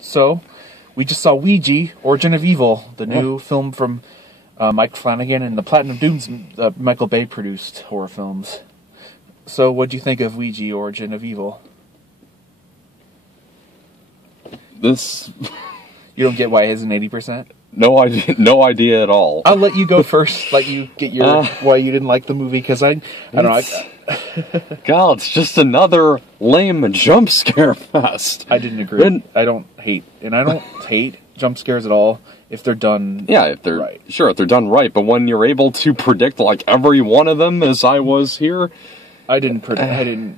So, we just saw Ouija, Origin of Evil, the new film from Mike Flanagan and the Platinum Dunes Michael Bay produced horror films. So, what'd you think of Ouija, Origin of Evil? This... You don't get why it isn't 80%? No idea at all. I'll let you go first, let you get your why you didn't like the movie, because I don't know. God, it's just another lame jump scare fest. I didn't agree. I don't hate jump scares at all if they're done. Yeah, if they're right. Sure, if they're done right. But when you're able to predict like every one of them, as I was here, I did kind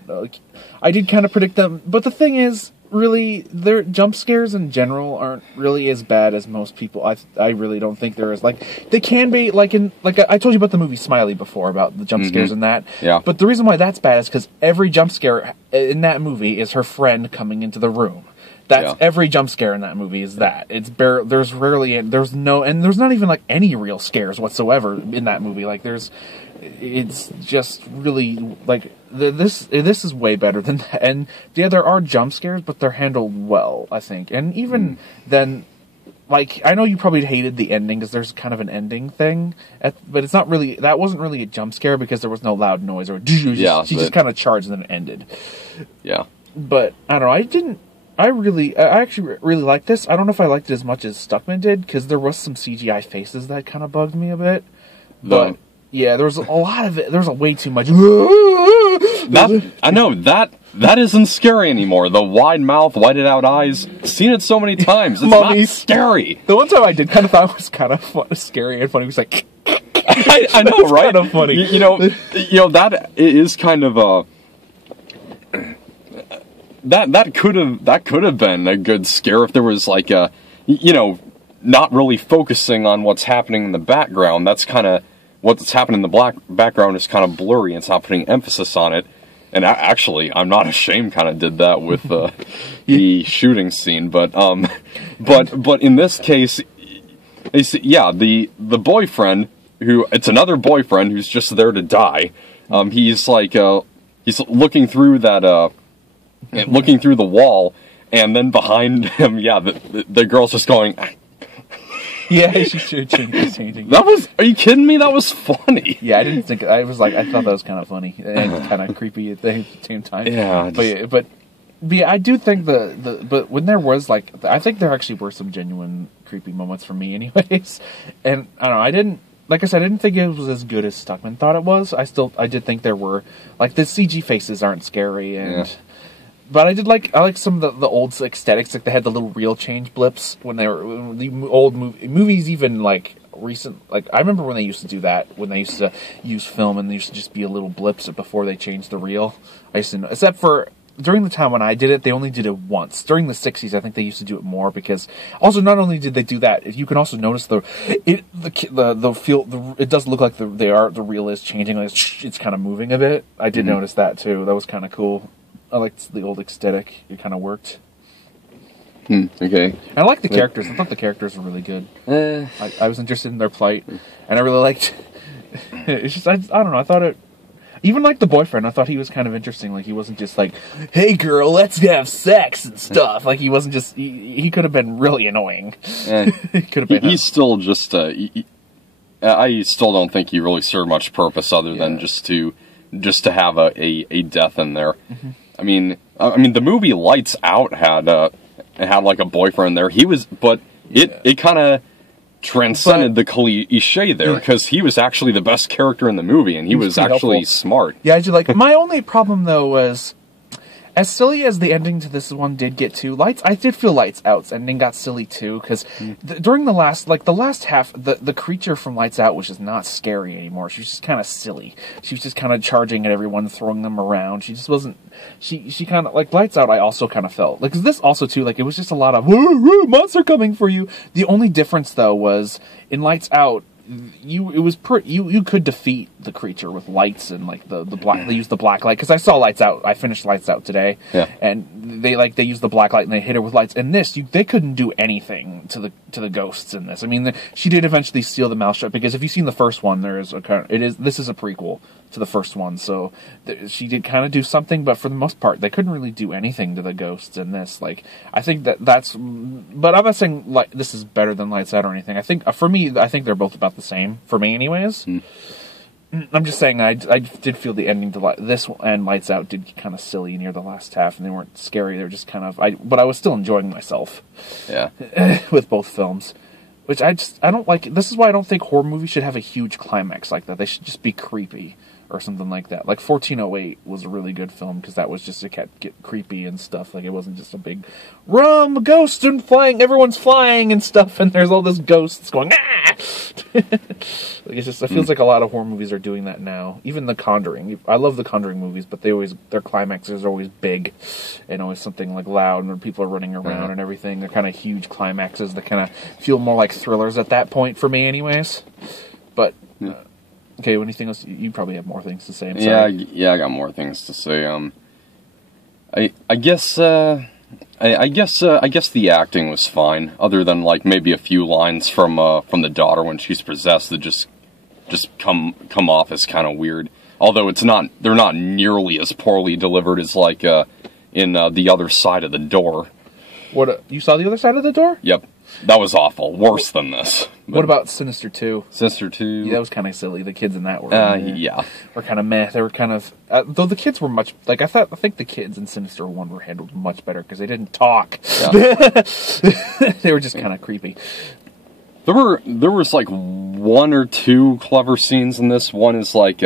of predict them. But the thing is, really, their jump scares in general aren't really as bad as most people. I really don't think they're as they can be like I told you about the movie Smiley before about the jump scares in that. Yeah. But the reason why that's bad is because every jump scare in that movie is her friend coming into the room. That's every jump scare in that movie is that. There's not even like any real scares whatsoever in that movie. Like it's just really like this is way better than that. And yeah, there are jump scares, but they're handled well, I think. And even then, like, I know you probably hated the ending because there's kind of an ending thing, but it's not really. That wasn't really a jump scare because there was no loud noise or she just kind of charged and then it ended. Yeah. But I don't know. I actually really liked this. I don't know if I liked it as much as Stuckman did because there was some CGI faces that kind of bugged me a bit, but. Yeah, there was a lot of it. There was way too much. I know that isn't scary anymore. The wide mouth, whited out eyes. Seen it so many times. It's not scary. The one time I did kind of thought it was kind of scary and funny. It was like, I know, right? Kind of funny. You know that is kind of that could have been a good scare if there was like not really focusing on what's happening in the background. That's kind of. What's happening in the background is kind of blurry. It's not putting emphasis on it. And actually, I'm not ashamed. Kind of did that with the shooting scene, but in this case, the boyfriend it's another boyfriend who's just there to die. He's like he's looking through that looking through the wall, and then behind him, the girl's just going. Yeah, she's changing. That was... Are you kidding me? That was funny. Yeah, I didn't think... I thought that was kind of funny and kind of creepy at the same time. Yeah. But I do think but when there was, like... I think there actually were some genuine creepy moments for me anyways. And, I don't know, I didn't... Like I said, I didn't think it was as good as Stuckman thought it was. I did think there were... Like, the CG faces aren't scary and... Yeah. But I like some of the old aesthetics, like they had the little reel change blips when they were the old movies, even like recent. Like I remember when they used to do that, when they used to use film and there used to just be a little blips before they changed the reel. I used to know, except for during the time when I did it, they only did it once. During the 60s, I think they used to do it more because also not only did they do that, you can also notice it does look like the reel is changing, like it's kind of moving a bit. I did notice that too. That was kind of cool. I liked the old aesthetic. It kind of worked. Okay. I liked the characters. I thought the characters were really good. I was interested in their plight, and I really liked... It's just, I don't know, I thought it... Even like the boyfriend, I thought he was kind of interesting. Like, he wasn't just like, hey girl, let's have sex and stuff. Like, he wasn't just... He could have been really annoying. He could have been... He's still just... I still don't think he really served much purpose other than just to have a death in there. I mean, the movie Lights Out had like a boyfriend there. It kind of transcended the cliche there because he was actually the best character in the movie, and he was actually helpful. Smart. Yeah, I did like. My only problem though was, as silly as the ending to this one did get to, I did feel Lights Out's ending got silly too, because during the last half, the creature from Lights Out was just not scary anymore. She was just kind of silly. She was just kind of charging at everyone, throwing them around. She just wasn't, she kind of, like, Lights Out I also kind of felt. Like, 'cause this also too, like, it was just a lot of, woo, woo, monster coming for you. The only difference though was, in Lights Out, you could defeat the creature with lights and like the black. They used the black light because I saw Lights Out. I finished Lights Out today, and they used the black light and they hit her with lights. And they couldn't do anything to the ghosts in this. I mean, she did eventually steal the mouse shut because if you've seen the first one, this is a prequel to the first one, so she did kind of do something, but for the most part, they couldn't really do anything to the ghosts in this. Like, I think that's, but I'm not saying like this is better than Lights Out or anything. I think for me, I think they're both about the same for me, anyways. I'm just saying I did feel the ending to this and Lights Out did get kind of silly near the last half, and they weren't scary. They were just kind of but I was still enjoying myself. Yeah. With both films. Which I don't like. This is why I don't think horror movies should have a huge climax like that. They should just be creepy or something like that. Like 1408 was a really good film because that was just, it kept get creepy and stuff. Like, it wasn't just a big ghost and flying, everyone's flying and stuff, and there's all this ghosts going ah. Like, it's just, it feels like a lot of horror movies are doing that now. Even The Conjuring. I love The Conjuring movies, but their climaxes are always big and always something like loud, and people are running around and everything. They're kind of huge climaxes that kind of feel more like thrillers at that point for me, anyways. But okay, anything else? You probably have more things to say. I'm sorry. Yeah, I got more things to say. I guess the acting was fine, other than like maybe a few lines from the daughter when she's possessed that just come off as kind of weird. Although they're not nearly as poorly delivered as like in The Other Side of the Door. What you saw The Other Side of the Door? Yep. That was awful. Worse than this. But what about Sinister 2? Sinister 2? Yeah, that was kind of silly. The kids in that were were kind of meh. They were kind of though the kids were much like I think the kids in Sinister 1 were handled much better because they didn't talk. Yeah. They were just kind of creepy. There was like one or two clever scenes in this. One is like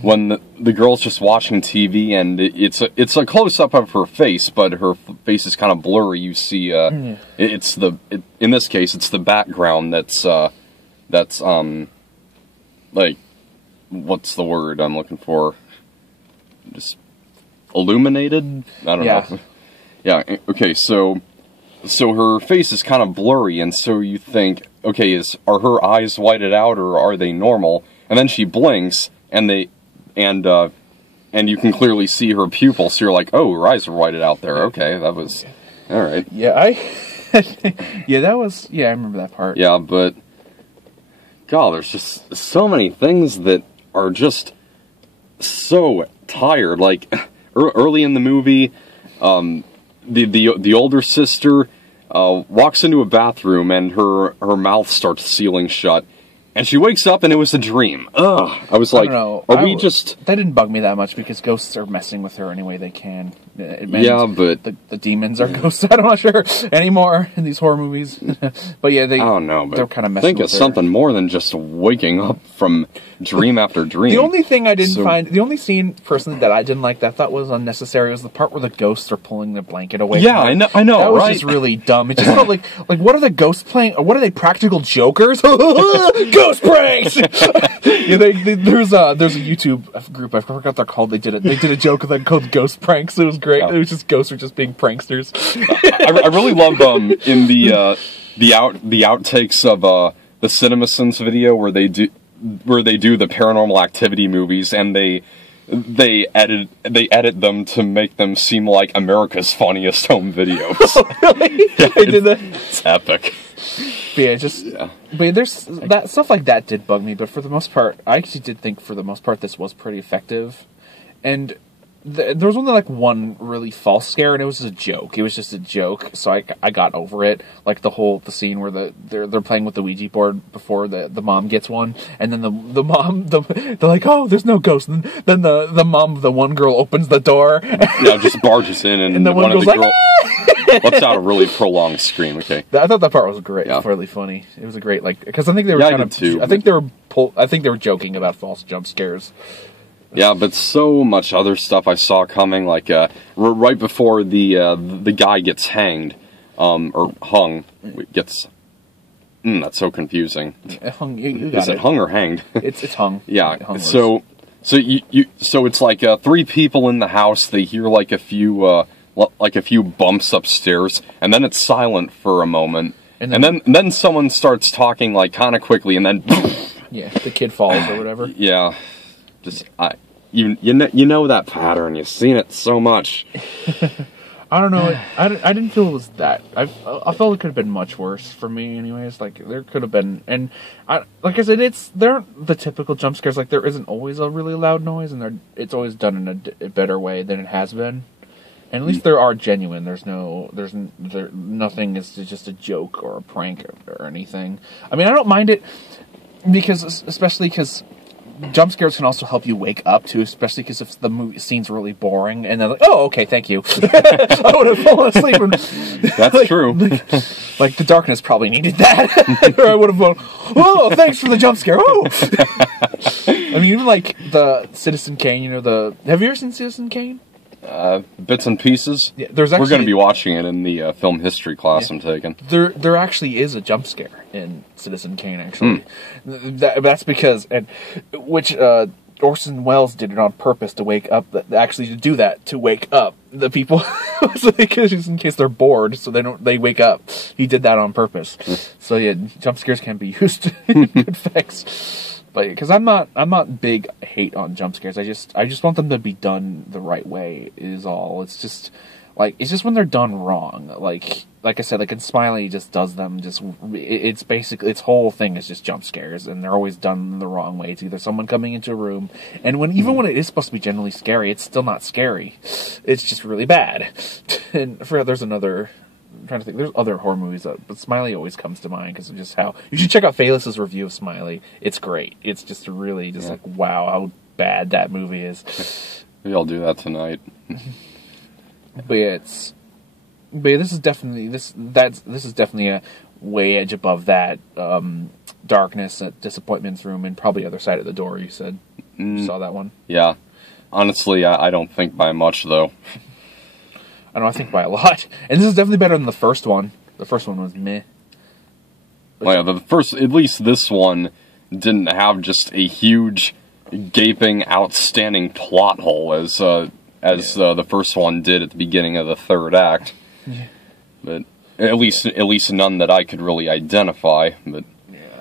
when the girl's just watching TV and it's a close up of her face, but her face is kind of blurry. You see, in this case, it's the background that's like, what's the word I'm looking for? Just illuminated? I don't know. Yeah. Okay. So her face is kind of blurry, and so you think, okay, are her eyes whited out or are they normal? And then she blinks. And you can clearly see her pupils, so you're like, oh, her eyes are whited out there. Okay, that was... Alright. Yeah, I remember that part. Yeah, but... God, there's just so many things that are just so tired. Like, early in the movie, the older sister walks into a bathroom and her mouth starts sealing shut. And she wakes up and it was a dream. Ugh. I was like, that didn't bug me that much because ghosts are messing with her any way they can. Yeah, but... The demons are ghosts. I'm not sure anymore in these horror movies. But yeah, I don't know, but they're kind of messing with her. Think it's something more than just waking up from dream after dream. The only thing I didn't find... The only scene, personally, that I didn't like that I thought was unnecessary was the part where the ghosts are pulling the blanket away. Yeah, I know, that was just really dumb. It just felt like, what are the ghosts playing? What are they, practical jokers? Ghost pranks! Yeah, there's a YouTube group, I forgot what they're called. They did a joke called Ghost Pranks. It was great. Yeah. It was just ghosts were just being pranksters. I really love in the outtakes of the CinemaSins video where they do the Paranormal Activity movies, and they edit them to make them seem like America's Funniest Home Videos. Oh, really? Yeah, they did that? It's epic. But there's that stuff like that did bug me, but for the most part, I actually did think for the most part this was pretty effective, and there was only like one really false scare, and it was a joke. It was just a joke, so I got over it. Like the scene where they're playing with the Ouija board before the mom gets one, and then the mom they're like, oh, there's no ghost. And then the mom of the one girl opens the door, just barges in, and the one girl's like, lets out a really prolonged scream. Okay, I thought that part was great. Yeah. Really funny. It was a great because I think they were I think they were joking about false jump scares. Yeah, but so much other stuff I saw coming, like right before the guy gets hanged, or hung, gets. That's so confusing. Hung, is it hung or hanged? It's hung. Yeah. So it's like 3 people in the house. They hear like a few bumps upstairs, and then it's silent for a moment, and then someone starts talking like kind of quickly, and then yeah, the kid falls or whatever. Yeah. You know that pattern. You've seen it so much. I don't know. I didn't feel it was that. I felt it could have been much worse for me, anyways. Like there could have been, and like I said, they're the typical jump scares. Like there isn't always a really loud noise, and it's always done in a better way than it has been. And at least there are genuine. Nothing is just a joke or a prank or anything. I mean, I don't mind it especially because jump scares can also help you wake up too, especially because if the movie scene's really boring and they're like, "Oh, okay, thank you." I would have fallen asleep. That's true. Like the darkness probably needed that, or I would have gone, "Oh, thanks for the jump scare." Oh, I mean, even like the Citizen Kane. Have you ever seen Citizen Kane? Bits and pieces. Yeah, we're going to be watching it in the film history class I'm taking. There actually is a jump scare in Citizen Kane. Actually, that's because Orson Welles did it on purpose to wake up. Actually, to do that to wake up the people, so just in case they're bored, so they wake up. He did that on purpose. So yeah, jump scares can be used in good effects. But because I'm not big hate on jump scares. I just want them to be done the right way. Is all. It's just when they're done wrong. Like I said, like in Smiley, he just does them. It's basically its whole thing is just jump scares, and they're always done the wrong way. It's either someone coming into a room, and even when it is supposed to be generally scary, it's still not scary. It's just really bad. And there's another. I'm trying to think. There's other horror movies, but Smiley always comes to mind because of just how you should check out Phalus's review of Smiley. It's great. It's just really like wow, how bad that movie is. Maybe I'll do that tonight. But yeah, this is definitely a way edge above that darkness at Disappointment's Room and probably Other Side of the Door. You said you saw that one. Yeah, honestly, I don't think by much though. I think by a lot. And this is definitely better than the first one. The first one was meh. Well, yeah, at least this one didn't have just a huge, gaping, outstanding plot hole as the first one did at the beginning of the third act. Yeah. But at least none that I could really identify. But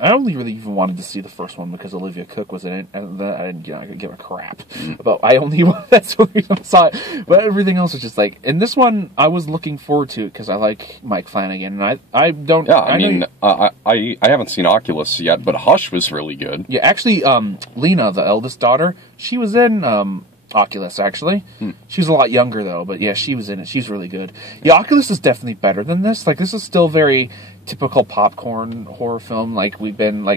I only really even wanted to see the first one because Olivia Cooke was in it, and I didn't give a crap about. That's the reason I saw it. But everything else was just like. And this one, I was looking forward to because I like Mike Flanagan, and I don't. Yeah, I haven't seen Oculus yet, but Hush was really good. Yeah, actually, Lena, the eldest daughter, she was in Oculus, actually. She was a lot younger, though, but yeah, she was in it. She's really good. Yeah, Oculus is definitely better than this. Like, this is still very typical popcorn horror film. Like, we've been,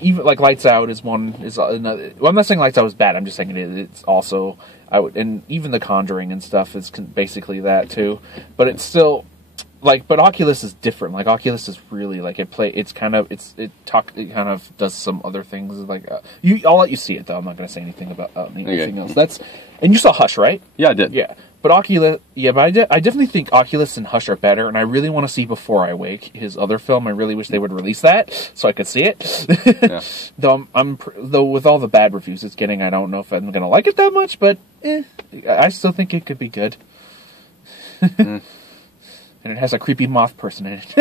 even Lights Out is another. Well, I'm not saying Lights Out is bad, I'm just saying it's also, and even The Conjuring and stuff is basically that, too. But it's still, but Oculus is different. Like, Oculus is really, it kind of does some other things. I'll let you see it, though. I'm not going to say anything about anything else. And you saw Hush, right? Yeah, I did. Yeah. But Oculus, I definitely think Oculus and Hush are better, and I really want to see Before I Wake, his other film. I really wish they would release that so I could see it. Yeah. Though with all the bad reviews it's getting, I don't know if I'm going to like it that much, but I still think it could be good. And it has a creepy moth person in it.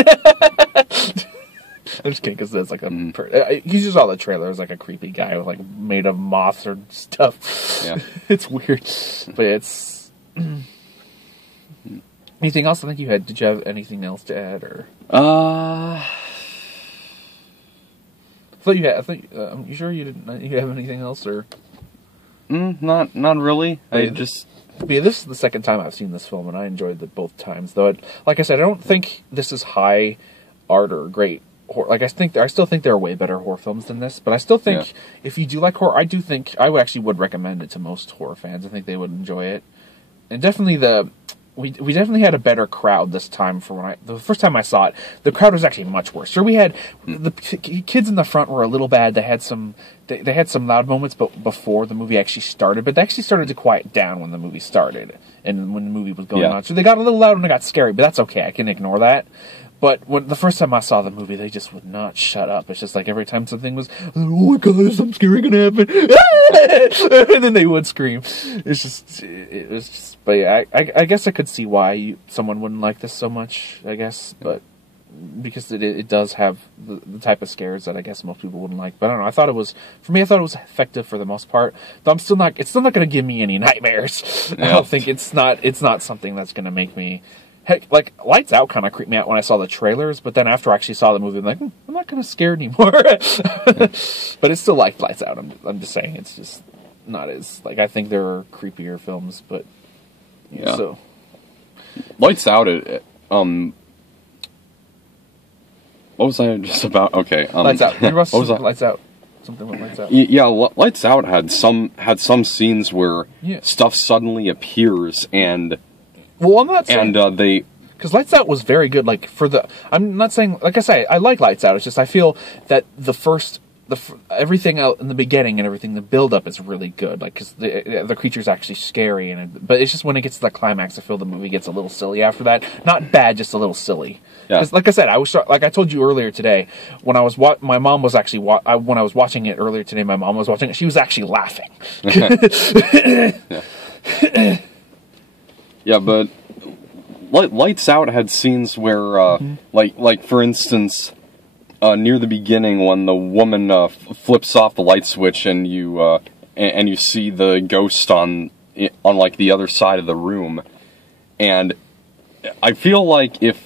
I'm just kidding, because there's you just saw the trailer. It's like a creepy guy with made of moths or stuff. Yeah, it's weird, but it's. Anything else? Did you have anything else to add, or? I thought you had. You sure you didn't? You have anything else, or? Not really. This is the second time I've seen this film, and I enjoyed it both times. Though, like I said, I don't think this is high art or great horror. I still think there are way better horror films than this. But I still think if you do like horror, I do think I would recommend it to most horror fans. I think they would enjoy it. And definitely we definitely had a better crowd this time. The first time I saw it, the crowd was actually much worse. Sure, we had the kids in the front were a little bad. They had some loud moments, but before the movie actually started. But they actually started to quiet down when the movie started and when the movie was going on. So they got a little loud and it got scary, but that's okay. I can ignore that. But the first time I saw the movie, they just would not shut up. It's just like every time something was, oh my god, there's something scary gonna happen, and then they would scream. It was just. But yeah, I guess I could see why someone wouldn't like this so much. I guess, but because it does have the type of scares that I guess most people wouldn't like. But I don't know. I thought it was effective for the most part. Though it's still not going to give me any nightmares. Yeah. I don't think it's not something that's going to make me. Heck, like Lights Out kind of creeped me out when I saw the trailers, but then after I actually saw the movie, I'm like, I'm not kind of scared anymore. But it's still like Lights Out. I'm just saying, it's just not as like I think there are creepier films, but yeah. So Lights Out. What was I just about? Okay. Lights Out. What was that? Lights Out. Something with Lights Out. Yeah, Lights Out had some scenes where stuff suddenly appears and. Well, I'm not saying... And they... Because Lights Out was very good, like, for the... I'm not saying... Like I say, I like Lights Out. It's just I feel that everything out in the beginning and everything, the build-up is really good. Like, because the creature's actually scary. But it's just when it gets to the climax, I feel the movie gets a little silly after that. Not bad, just a little silly. Yeah. Like I said, like I told you earlier today, when I was my mom was actually... when I was watching it earlier today, my mom was watching it. She was actually laughing. Yeah, but Lights Out had scenes where, like for instance, near the beginning when the woman flips off the light switch and you see the ghost on like the other side of the room, and I feel like if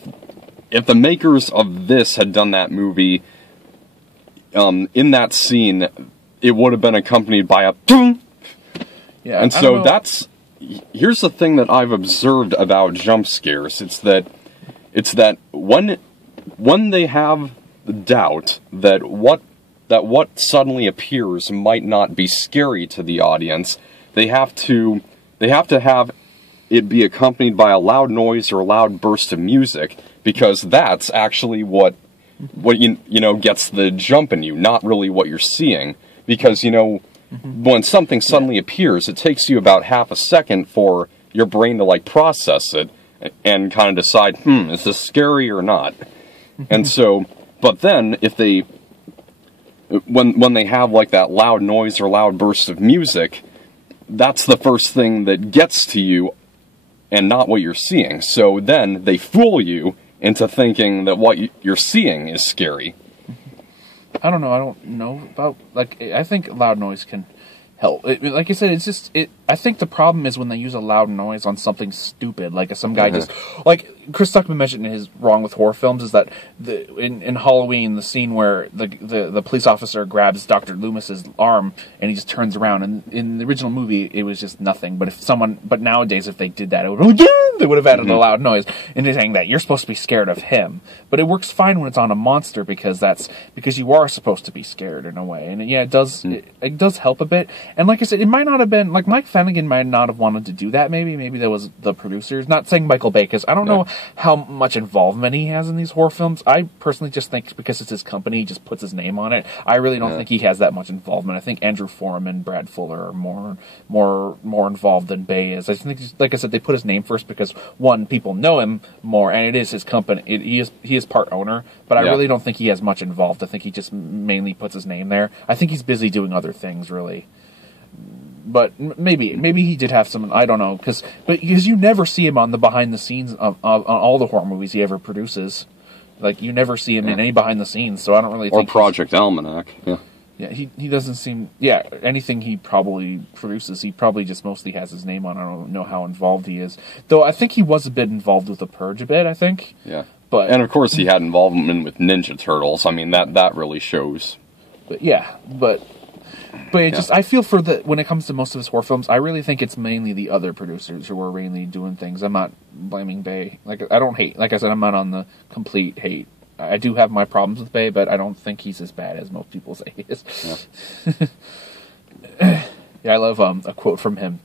the makers of this had done that movie, in that scene, it would have been accompanied by a yeah, and so that's. Here's the thing that I've observed about jump scares. It's that when they have the doubt that what suddenly appears might not be scary to the audience, they have to have it be accompanied by a loud noise or a loud burst of music, because that's actually what gets the jump in you, not really what you're seeing. Because when something suddenly appears, it takes you about half a second for your brain to like process it and kind of decide, is this scary or not? And so, but then if they, when they have like that loud noise or loud burst of music, that's the first thing that gets to you and not what you're seeing. So then they fool you into thinking that what you're seeing is scary. I don't know. I don't know about, like, I think loud noise can help. Like I said, it's just, I think the problem is when they use a loud noise on something stupid, like some guy just, like Chris Tuckman mentioned in his Wrong with Horror Films, is that in Halloween, the scene where the police officer grabs Dr. Loomis's arm and he just turns around, and in the original movie, it was just nothing. But nowadays, if they did that, they would have added a loud noise, and they're saying that you're supposed to be scared of him. But it works fine when it's on a monster, because you are supposed to be scared in a way. And yeah, it does help a bit. And like I said, it might not have been, like Mike Flanagan might not have wanted to do that, maybe that was the producers. Not saying Michael Bay, because I don't know how much involvement he has in these horror films. I personally just think because it's his company, he just puts his name on it. I really don't think he has that much involvement. I think Andrew Foreman and Brad Fuller are more involved than Bay is. I think, like I said, they put his name first because, one, people know him more, and it is his company. He is part owner, but I really don't think he has much involved. I think he just mainly puts his name there. I think he's busy doing other things, really. But maybe he did have some. I don't know, because you never see him on the behind the scenes of all the horror movies he ever produces. Like, you never see him in any behind the scenes, so I don't really think. Or Project Almanac. Yeah, he doesn't seem. Yeah, anything he probably produces, he probably just mostly has his name on. I don't know how involved he is, though. I think he was a bit involved with The Purge a bit. I think. Yeah, and of course he had involvement with Ninja Turtles. I mean, that really shows. But just, I feel when it comes to most of his horror films, I really think it's mainly the other producers who are mainly doing things. I'm not blaming Bay. Like, I don't hate. Like I said, I'm not on the complete hate. I do have my problems with Bay, but I don't think he's as bad as most people say he is. Yeah. Yeah, I love a quote from him,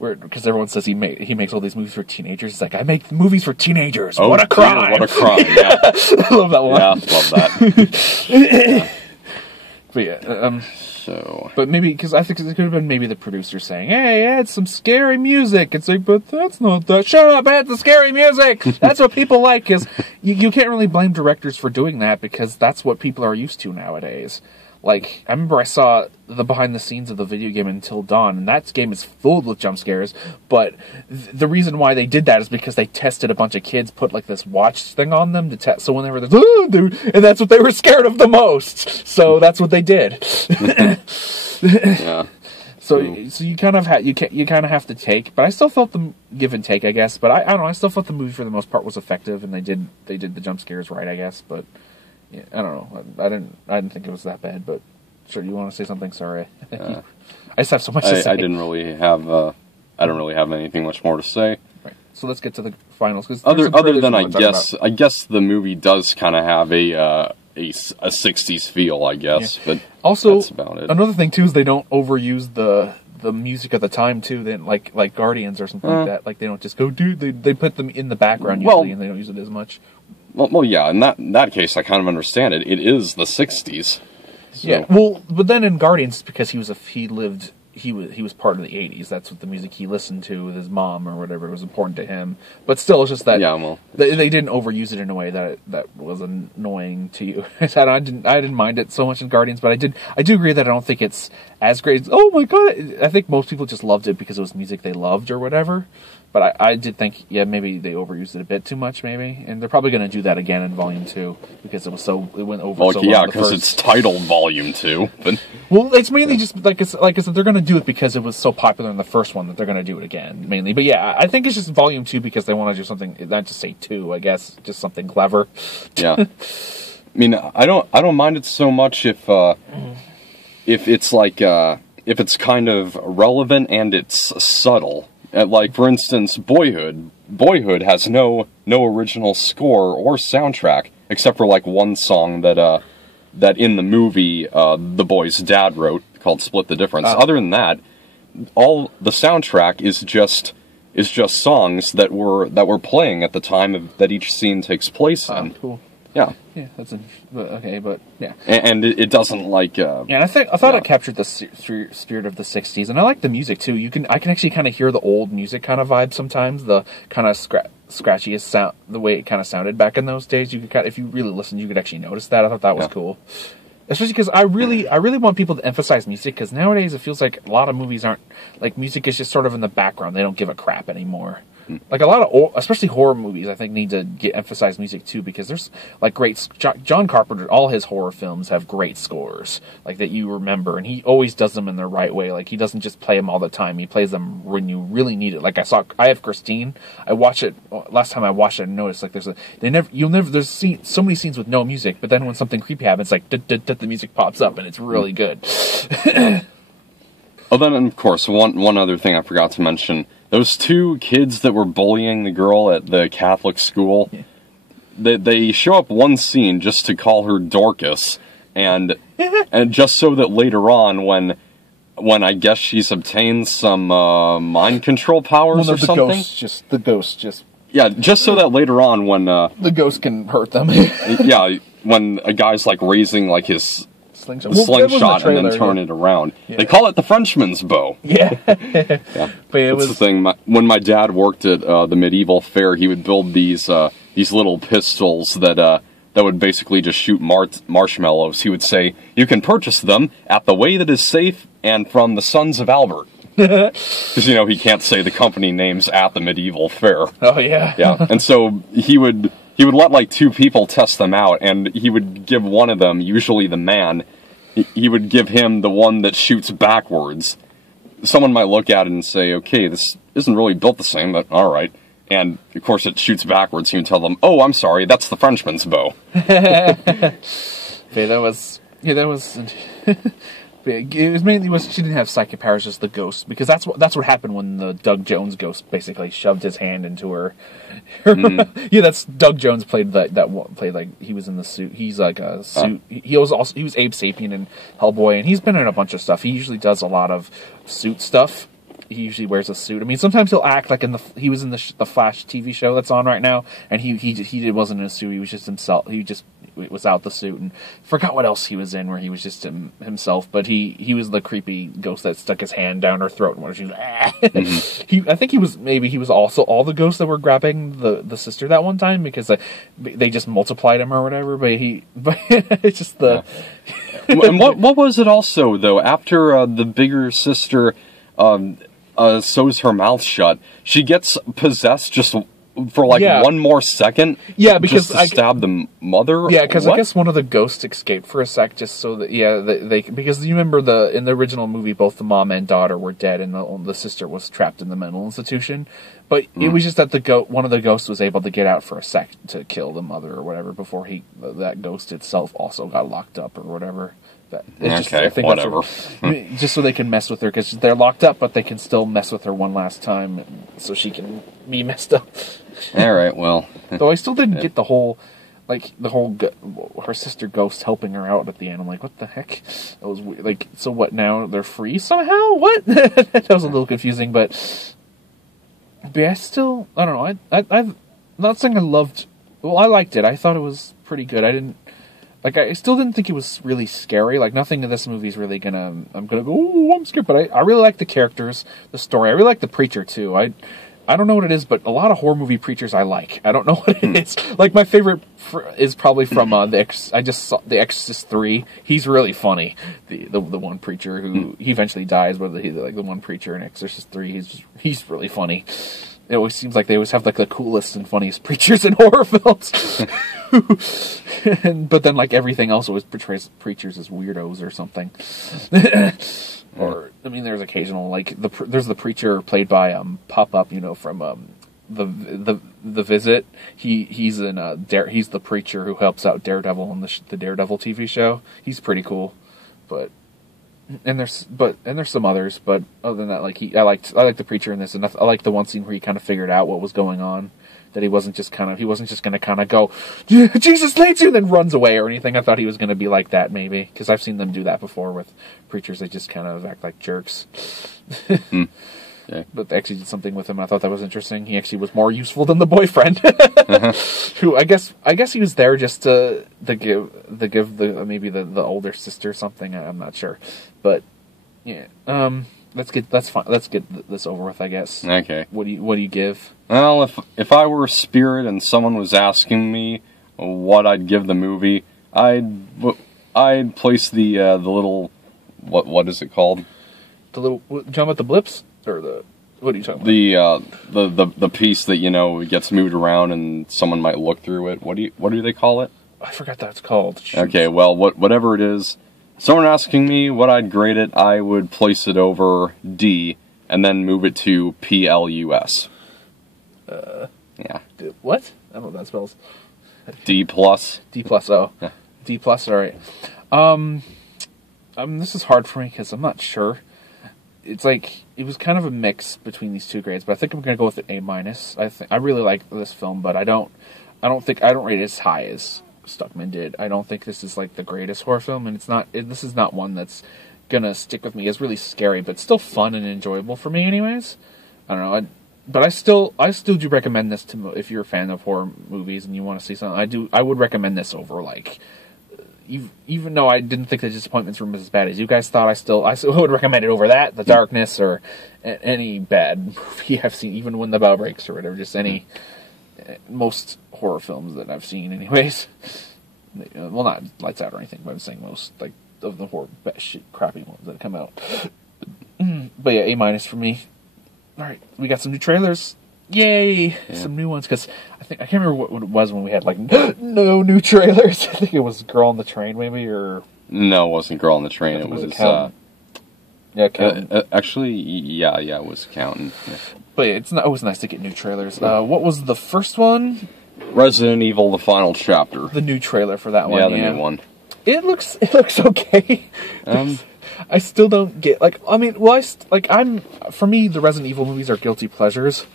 because everyone says he makes all these movies for teenagers. He's like, I make movies for teenagers. Oh, what a crime! What a crime! Yeah, I love that one. Yeah, love that. But yeah, but maybe, because I think it could have been maybe the producer saying, hey, add some scary music. It's like, but that's not that. Shut up, add the scary music. That's what people like. Because you can't really blame directors for doing that, because that's what people are used to nowadays. Like, I remember I saw the behind the scenes of the video game Until Dawn, and that game is filled with jump scares, but the reason why they did that is because they tested a bunch of kids, put like this watch thing on them to test, so whenever there's, oh, dude, and that's what they were scared of the most, so that's what they did. Yeah. So you kind of have to take, but I still felt the give and take, I guess. But I don't know. I still felt the movie for the most part was effective, and they did the jump scares right, I guess. But yeah, I don't know. I didn't think it was that bad. But sure, you want to say something? Sorry, I just have so much to say. I don't really have anything much more to say. Right. So let's get to the finals. Cause other than I guess the movie does kind of have a 60s feel, I guess, yeah. But also that's about it. Another thing too is they don't overuse the music at the time too. Then like Guardians or something like that. Like they don't just go they put them in the background usually, and they don't use it as much. Well, yeah. In that case, I kind of understand it. It is the 60s. So. Yeah. Well, but then in Guardians, because he was part of the 80s. That's what the music he listened to with his mom or whatever. It was important to him. But still, it's just that they didn't overuse it in a way that was annoying to you. I didn't mind it so much in Guardians, but I do agree that I don't think it's as great. Oh my god! I think most people just loved it because it was music they loved or whatever. But I did think, maybe they overused it a bit too much, maybe. And they're probably going to do that again in Volume 2, because it went over so well. Yeah, because it's titled Volume 2. But well, it's mainly just, like I said, they're going to do it because it was so popular in the first one that they're going to do it again, mainly. But yeah, I think it's just Volume 2 because they want to do something, not just say 2, I guess, just something clever. Yeah. I mean, I don't mind it so much if it's like, if it's kind of relevant and it's subtle. Like, for instance, Boyhood. Boyhood has no original score or soundtrack, except for, like, one song that in the movie, the boy's dad wrote, called Split the Difference. Other than that, all the soundtrack is just songs that were playing at the time that each scene takes place in. Cool. Yeah. Yeah, that's okay, but yeah. And it doesn't like. Yeah, and I thought it captured the spirit of the '60s, and I like the music too. I can actually kind of hear the old music kind of vibe sometimes. The kind of scratchiest sound, the way it kind of sounded back in those days. You could if you really listened, you could actually notice that. I thought that was cool. Especially because I really want people to emphasize music, because nowadays it feels like a lot of movies aren't, like, music is just sort of in the background. They don't give a crap anymore. Like, a lot of, especially horror movies, I think, need to emphasize music, too, because there's, like, great... John Carpenter, all his horror films have great scores, like, that you remember, and he always does them in the right way. Like, he doesn't just play them all the time. He plays them when you really need it. Like, I have Christine. I watched it... Last time I watched it, I noticed, like, there's so many scenes with no music, but then when something creepy happens, like, the music pops up, and it's really good. Oh, then, of course, one other thing I forgot to mention... Those two kids that were bullying the girl at the Catholic school, they show up one scene just to call her Dorcas, and just so that later on, when I guess she's obtained some mind control powers or something. The ghost just. Yeah, just so that later on, when the ghost can hurt them. Yeah, when a guy's like raising like his slingshot and then turn it around. Yeah. They call it the Frenchman's bow. Yeah. Yeah. But that's the thing. When my dad worked at the medieval fair, he would build these little pistols that would basically just shoot marshmallows. He would say, "You can purchase them at the way that is safe and from the Sons of Albert." Because, he can't say the company names at the medieval fair. Oh, yeah. Yeah. And so he would let, like, two people test them out, and he would give one of them, usually the man, he would give him the one that shoots backwards. Someone might look at it and say, okay, this isn't really built the same, but alright. And, of course, it shoots backwards. He would tell them, oh, I'm sorry, that's the Frenchman's bow. Okay, that was... It was mainly she didn't have psychic powers, just the ghost, because that's what happened when the Doug Jones ghost basically shoved his hand into her. Yeah, that's Doug Jones played he was in the suit. He's like a suit. He was Abe Sapien in Hellboy, and he's been in a bunch of stuff. He usually does a lot of suit stuff. he usually wears a suit. I mean, sometimes he'll act like he was in the Flash TV show that's on right now, and he wasn't in a suit. He was just himself. He just without the suit, and forgot what else he was in where he was just himself. But he was the creepy ghost that stuck his hand down her throat and she was I think he was also all the ghosts that were grabbing the sister that one time because they just multiplied him or whatever. But it's just the. And what was it also though? After the bigger sister sews her mouth shut, she gets possessed just for one more second. Yeah, because just to stab the mother. Yeah, because I guess one of the ghosts escaped for a sec, just so that they because you remember in the original movie both the mom and daughter were dead and the sister was trapped in the mental institution. But it was just that one of the ghosts was able to get out for a sec to kill the mother or whatever before that ghost itself also got locked up or whatever. Whatever. Just so they can mess with her because they're locked up, but they can still mess with her one last time, so she can be messed up. All right, well. Though I still didn't get the whole her sister ghost helping her out at the end. I'm like, what the heck? That was weird. Like, so what now? They're free somehow? What? That was a little confusing, but yeah, I don't know. I'm not saying I loved. Well, I liked it. I thought it was pretty good. I still didn't think it was really scary. Like, nothing in this movie is really I'm gonna go, oh, I'm scared. But I really like the characters, the story. I really like the preacher, too. I don't know what it is, but a lot of horror movie preachers I like. I don't know what it is. Like, my favorite is probably from I just saw The Exorcist 3. He's really funny. The one preacher who, he eventually dies, but the one preacher in Exorcist 3, he's really funny. It always seems like they always have, like, the coolest and funniest preachers in horror films. But then, like, everything else always portrays preachers as weirdos or something. Or, I mean, there's occasional, like, there's the preacher played by Pop-Up, from the Visit. He's in he's the preacher who helps out Daredevil on the Daredevil TV show. He's pretty cool, but there's some others, but other than that, like, I like the preacher in this, and I like the one scene where he kind of figured out what was going on. That he wasn't just going to kind of go, Jesus leads you, and then runs away or anything. I thought he was going to be like that, maybe. Because I've seen them do that before with preachers. They just kind of act like jerks. Yeah. But they actually did something with him. I thought that was interesting. He actually was more useful than the boyfriend. Who, I guess he was there just to give maybe the older sister something. I'm not sure. But, yeah. That's fine. Let's get this over with, I guess. Okay. What do you give? Well, if I were a spirit and someone was asking me what I'd give the movie, I'd place the little what is it called? The little talking about the blips or what are you talking about? The piece that gets moved around and someone might look through it. What do they call it? I forgot that it's called. Shoot. Okay, well whatever it is. Someone asking me what I'd grade it, I would place it over D, and then move it to Plus. Yeah. What? I don't know what that spells. D plus. D plus. Oh, yeah. D plus. All right. This is hard for me because I'm not sure. It's like it was kind of a mix between these two grades, but I think I'm gonna go with an A minus. I really like this film, but I don't rate it as high as Stuckman did. I don't think this is like the greatest horror film, and this is not one that's gonna stick with me. It's really scary, but still fun and enjoyable for me anyways. I don't know, but I still do recommend this to if you're a fan of horror movies and you want to see something. I would recommend this over, like, even though I didn't think the Disappointments Room was as bad as you guys thought, I still would recommend it over that, The Darkness, or any bad movie I've seen, even When the Bell Breaks or whatever, just most horror films that I've seen anyways. Well, not Lights Out or anything, but I'm saying most, like, of the horror crappy ones that come out. But yeah, A minus for me. Alright, we got some new trailers. Yay! Yeah. Some new ones, because I can't remember what it was when we had, like, no new trailers. I think it was Girl on the Train, maybe, or... No, it wasn't Girl on the Train, it was yeah, Accountant. Actually, yeah, it was Accountant. Yeah. But yeah, it's always nice to get new trailers. What was the first one? Resident Evil: The Final Chapter. The new trailer for that one. Yeah, the new one. It looks okay. I still don't get, like, I mean, well, for me, the Resident Evil movies are guilty pleasures.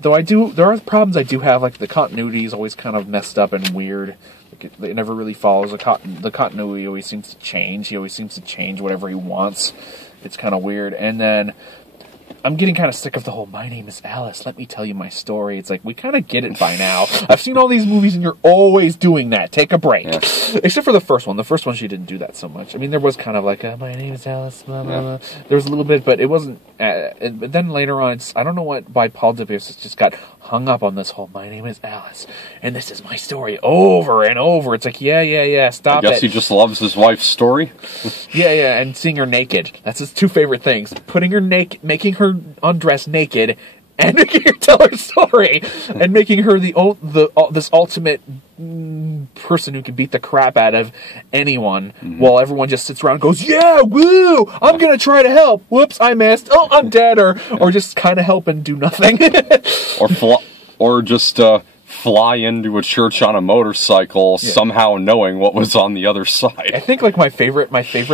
Though there are problems I do have, like the continuity is always kind of messed up and weird. Like it never really follows the continuity always seems to change. He always seems to change whatever he wants. It's kind of weird. And then I'm getting kind of sick of the whole, my name is Alice, let me tell you my story. It's like, we kind of get it by now. I've seen all these movies and you're always doing that. Take a break. Yeah. Except for the first one. The first one, she didn't do that so much. I mean, there was kind of like, my name is Alice, blah, blah, blah. There was a little bit, but it wasn't... but then later on, I don't know why Paul Dubious just got hung up on this whole, my name is Alice, and this is my story, over and over. It's like, yeah, stop it. I guess he just loves his wife's story. yeah, and seeing her naked. That's his two favorite things. Putting her naked, making her undress naked, and making her tell her story, and making her this ultimate person who can beat the crap out of anyone, while everyone just sits around and goes, yeah, woo, I'm gonna try to help. Whoops, I missed. Oh, I'm dead. Or just kind of help and do nothing. or just fly into a church on a motorcycle, somehow knowing what was on the other side. I think, like, my favorite,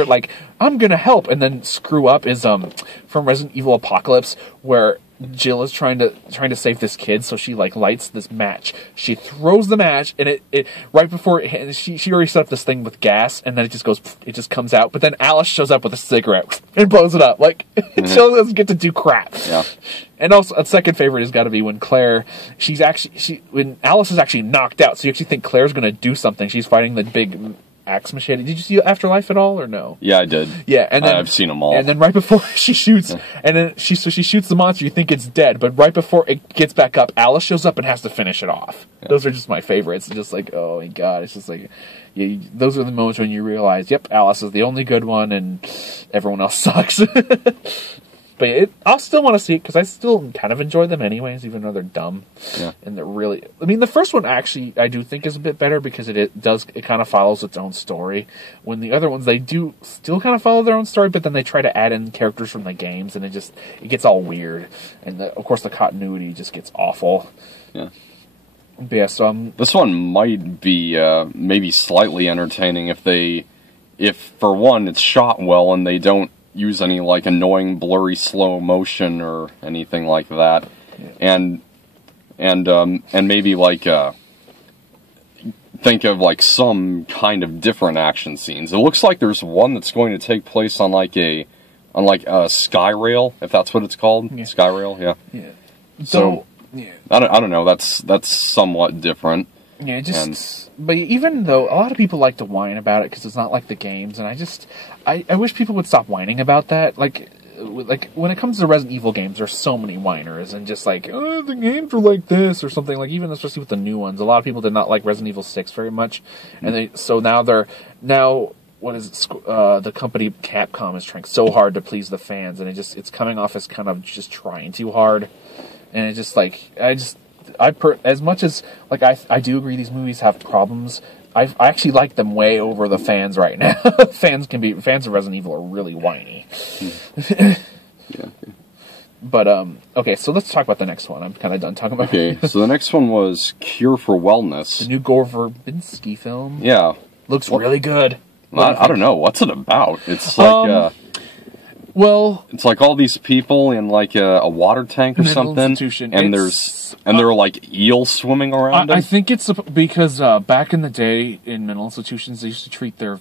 like, I'm gonna help, and then screw up is, from Resident Evil Apocalypse, where Jill is trying to save this kid, so she, like, lights this match. She throws the match, and it right before she already set up this thing with gas, and then it just comes out. But then Alice shows up with a cigarette and blows it up. Like, Jill doesn't get to do crap. Yeah. And also, a second favorite has got to be when when Alice is actually knocked out. So you actually think Claire's going to do something. She's fighting the big axe machete. Did you see Afterlife at all, or no? Yeah, I did. Yeah, and then I've seen them all. And then right before she shoots, and then she shoots the monster, you think it's dead, but right before it gets back up, Alice shows up and has to finish it off. Yeah. Those are just my favorites. It's just like, oh my god, it's just like, those are the moments when you realize, yep, Alice is the only good one, and everyone else sucks. But I'll still want to see it, because I still kind of enjoy them anyways, even though they're dumb. Yeah. And they're really... I mean, the first one actually, I do think is a bit better, because it kind of follows its own story. When the other ones, they do still kind of follow their own story, but then they try to add in characters from the games, and it gets all weird. And, of course, the continuity just gets awful. Yeah. But yeah, so... This one might be maybe slightly entertaining if, for one, it's shot well, and they don't use any, like, annoying blurry slow motion or anything like that. Yeah. And maybe, like, think of, like, some kind of different action scenes. It looks like there's one that's going to take place on a sky rail, if that's what it's called. Yeah. Sky rail, yeah. So yeah. I don't know, that's somewhat different. Yeah, but even though a lot of people like to whine about it because it's not like the games, and I wish people would stop whining about that. Like when it comes to Resident Evil games, there's so many whiners, and just like, oh, the games are like this or something. Like, even especially with the new ones, a lot of people did not like Resident Evil 6 very much, and what is it? The company Capcom is trying so hard to please the fans, and it's coming off as kind of just trying too hard, and it just like as much as, like, I do agree these movies have problems, I actually like them way over the fans right now. Fans of Resident Evil are really whiny. Yeah. But, okay, so let's talk about the next one. I'm kind of done talking about it. Okay, so the next one was Cure for Wellness. The new Gore Verbinski film. Yeah. Looks really good. I don't know. What's it about? It's like, well, it's like all these people in like a water tank or something, and there are like eels swimming around. I think it's because back in the day in mental institutions, they used to treat their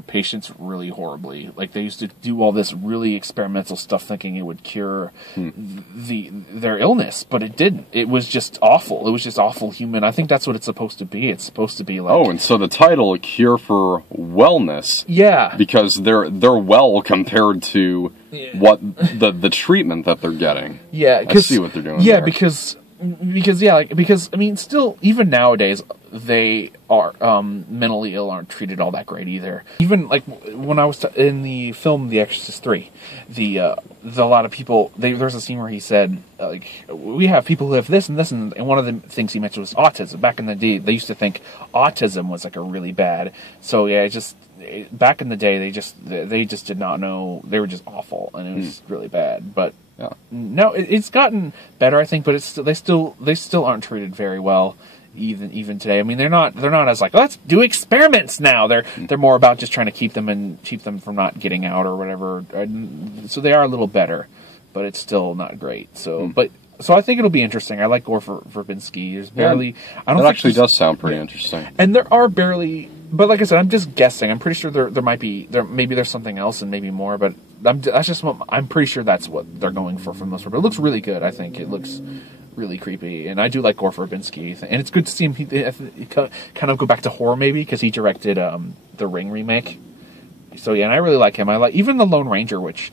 patients really horribly. Like, they used to do all this really experimental stuff, thinking it would cure their illness, but it didn't. It was just awful. It was just awful human. I think that's what it's supposed to be. It's supposed to be like, and so the title, A Cure for Wellness, because they're well compared to what the treatment that they're getting. Yeah, I see what they're doing. Yeah, there. because I mean, still, even nowadays, they are mentally ill aren't treated all that great either. Even like when I was in the film The Exorcist 3, a lot of people, there's a scene where he said, like, we have people who have this and this, and one of the things he mentioned was autism. Back in the day, they used to think autism was like a really bad. So yeah, back in the day, they just did not know. They were just awful, and it was really bad. But no, it's gotten better, I think. But they still aren't treated very well, even today. I mean, they're not as like, let's do experiments now. They're more about just trying to keep them from not getting out or whatever. So they are a little better, but it's still not great. So, So I think it'll be interesting. I like Gore Verbinski. There's barely. I don't. That actually does sound pretty interesting. And there are barely But like I said, I'm just guessing. I'm pretty sure there might be maybe there's something else and maybe more, but that's just what I'm pretty sure that's what they're going for the most part. But it looks really good. I think it looks really creepy, and I do like Gore Verbinski, and it's good to see him kind of go back to horror maybe because he directed the Ring remake. So yeah, and I really like him. I like even the Lone Ranger, which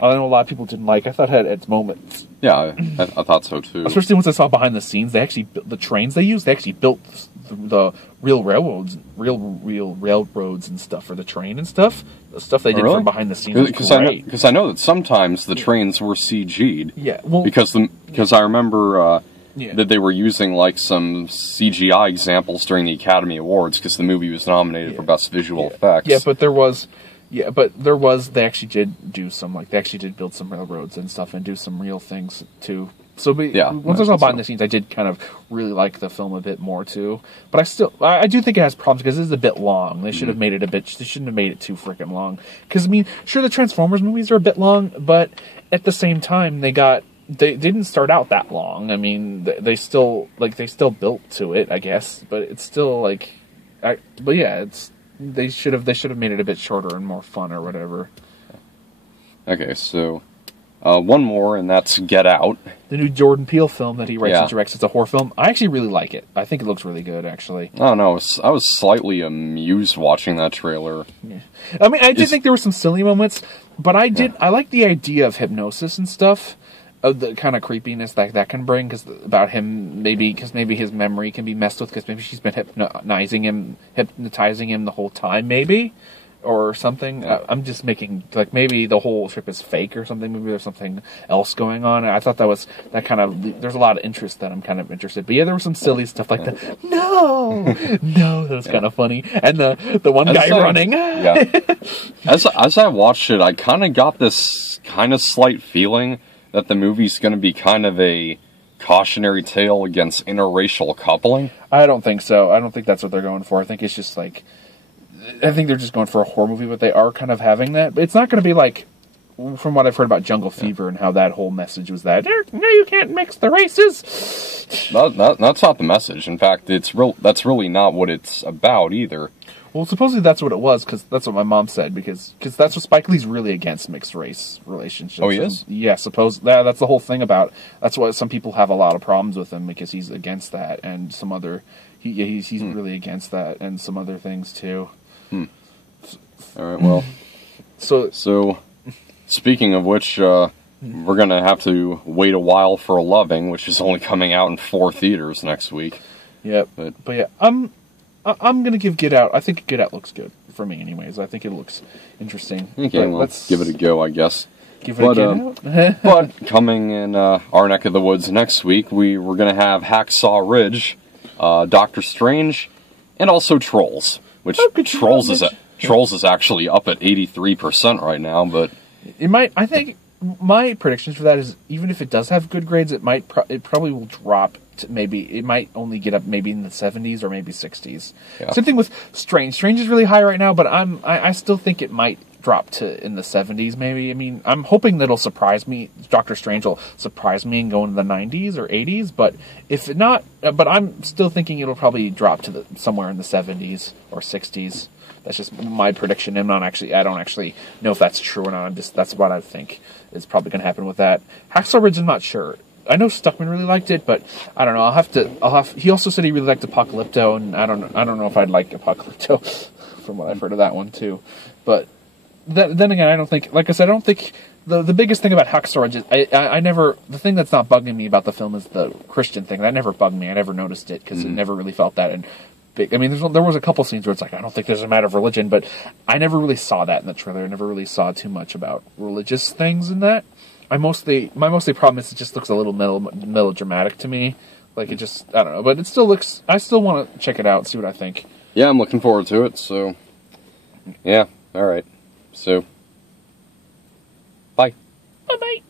I know a lot of people didn't like. I thought had its moments. Yeah, I thought so too. Especially once I saw behind the scenes, they actually the trains they used. They actually built the real railroads, real railroads and stuff for the train and stuff. The stuff they did from behind the scenes was great. Because I know that sometimes the trains were CG'd. Yeah, well, because I remember that they were using like some CGI examples during the Academy Awards because the movie was nominated for Best Visual Effects. Yeah, but there was. Yeah, but they actually did do some, they actually did build some railroads and stuff and do some real things, too. So, once I saw behind the scenes, I did kind of really like the film a bit more, too. But I do think it has problems, because it is a bit long. They should have made it they shouldn't have made it too freaking long. Because, I mean, sure, the Transformers movies are a bit long, but at the same time, they didn't start out that long. I mean, they still built to it, I guess, but it's still, They should have made it a bit shorter and more fun or whatever. Okay, so one more, and that's Get Out. The new Jordan Peele film that he writes and directs. It's a horror film. I actually really like it. I think it looks really good, actually. Oh no, I was slightly amused watching that trailer. Yeah. I mean, I did think there were some silly moments, but I like the idea of hypnosis and stuff. Of the kind of creepiness that can bring, about him, because maybe his memory can be messed with, because maybe she's been hypnotizing him the whole time, maybe, or something. I'm just making, maybe the whole trip is fake or something, maybe there's something else going on. I thought there's a lot of interest that I'm kind of interested. But yeah, there was some silly stuff like that. No, that was kind of funny. And the one guy running. Yeah. As I watched it, I kind of got this kind of slight feeling that the movie's going to be kind of a cautionary tale against interracial coupling. I don't think so. I don't think that's what they're going for. I think it's just I think they're just going for a horror movie, but they are kind of having that. But it's not going to be from what I've heard about Jungle Fever and how that whole message was that, no, you can't mix the races. That's not the message. In fact, that's really not what it's about either. Well, supposedly that's what it was, because that's what my mom said, because that's what Spike Lee's really against mixed race relationships. Oh, he is? Yeah, that's the whole thing about, that's why some people have a lot of problems with him, because he's against that, and some other, he's really against that, and some other things, too. All right, well, so speaking of which, we're going to have to wait a while for Loving, which is only coming out in 4 theaters next week. Yeah, but yeah, I'm going to give Get Out. I think Get Out looks good for me anyways. I think it looks interesting. Okay, well, let's give it a go, I guess. Give it a Get Out? But coming in our neck of the woods next week, we're going to have Hacksaw Ridge, Doctor Strange, and also Trolls, which Trolls is actually up at 83% right now, but it might, I think my predictions for that is, even if it does have good grades, it probably will drop. It might only get up maybe in the 70s or maybe 60s. Yeah. Same thing with Strange. Strange is really high right now, but I still think it might drop to in the 70s maybe. I mean, I'm hoping that it'll surprise me. Doctor Strange will surprise me and go into the 90s or 80s, but if not, but I'm still thinking it'll probably drop to somewhere in the 70s or 60s. That's just my prediction. I don't actually know if that's true or not. That's what I think is probably going to happen with that. Hacksaw Ridge, I'm not sure. I know Stuckman really liked it, but I don't know. He also said he really liked Apocalypto, and I don't know if I'd like Apocalypto from what I've heard of that one too. But then again, I don't think, like I said, I don't think the biggest thing about Hacksaw Ridge is I never, the thing that's not bugging me about the film is the Christian thing. That never bugged me. I never noticed it because it never really felt that. And I mean, there was a couple scenes where it's I don't think there's a matter of religion, but I never really saw that in the trailer. I never really saw too much about religious things in that. My mostly problem is it just looks a little melodramatic to me. It just, I don't know, but it still looks, I still want to check it out, see what I think. Yeah, I'm looking forward to it, so, yeah, alright, so, bye. Bye-bye.